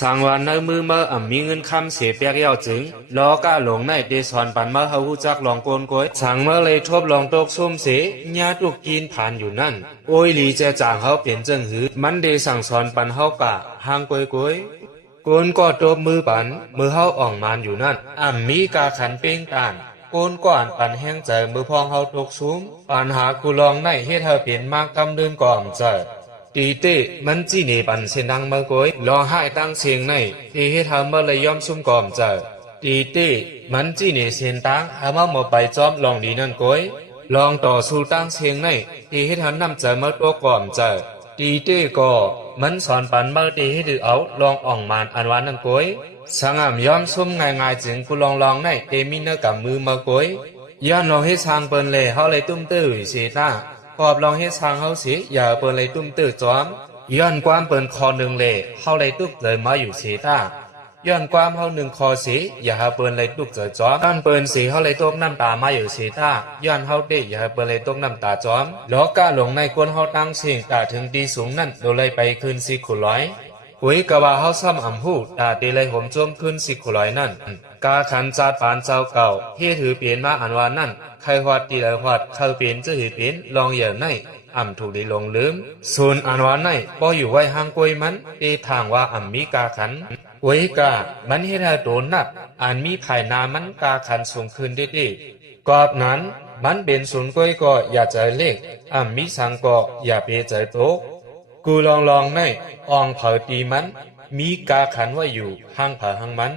สังวันในมือเมื่อมีเงินคำเสียเปียกยาวจึงล้อก้าหลงในเดสอนปันเมื่อเขาหูจักลองโกนก้อยสังเมื่อเลยทบลองตกส้มเสียญาตุกกินผ่านอยู่นั่นโอ้ยหลีจะจางเขาเปลี่ยนเจิงหือมันเดสั่งสอนปันเขากะห่างก้อยก้อยโกนก็ตบมือปันมือเขาอ่องมานอยู่นั่นมีกาขันเป้งตานโกนก่อนปันแห้งใจมือพองเขาตกซุ้มปัญหากูลองในเฮ็ดเธอเปลี่ยนมากกำเดินก่อนใจตีเต้มันจีเนปันเสียงดังเมื่อก้อยรอให้ตั้งเสียงในที่ให้ทำเมื่อเลยยอมซุ่มก่อมเจอตีเต้มันจีเนเสียงตั้งหามาหมดไปจอมลองดีนั่นก้อยลองต่อสู้ตั้งเสียงในที่ให้ทำนำเจอเมื่อตัวก่อมเจอตีเต้ก็มันสอนปันเมื่อตีให้ดือเอาลองอ่องมานอันวานนั่นก้อยสังยอมซุ่มง่ายๆจึงกูลองในเตมินเนกับมือเมื่อก้อยย้อนลองให้ทางเปิ้นเลยเขาเลยตุ้มตื้อเสียหน้าขอบลองให้ทางเขาเสียอย่าเปิ้นเลยตุ้มตื้อจอมย้อนความเปิ้นคอหนึ่งเลยเขาเลยตุกเลยมาอยู่เสียหน้าย้อนความเขาหนึ่งคอเสียอย่าเปิ้นเลยตุกเจอจอมย้อนเปิ้นเสียเขาเลยตกน้ำตามาอยู่เสียหน้าย้อนเขาเด็อย่าเปิ้นเลยตกน้ำตาจอมล้อกะหลงในกวนเขาตั้งเสียงตาถึงตีสูงนั่นโดยเลยไปคืนสิขุร้อยหุยกะว่าเขาซ้ำหูตาตีเลยผมจมขึ้นสิขุร้อยนั่นกาขันจาดปานเจ้าเก่าเฮ็ดถือเปลี่ยนมาอันวานนั่นใครฮอดตีเลยฮอดเขาเปลี่ยนจะถือเปลี่ยนลองอย่างในถูกได้ลงลืมส่วนอันวานในป้ออยู่ไว้ห่างกวยมันตีทางว่ามีกาขันไว้กามันเฮ็ดให้โดนนักมีภายนามันกาขันสูงขึ้นได้ดีกอบนั้นมันเป็นศูนย์กวยก็อย่าใจเล็กมีสังก็อย่าเปใจโตกูลองในอ่องเผาตีมันมีกาขันไว้อยู่ห่างเผาห่างมัน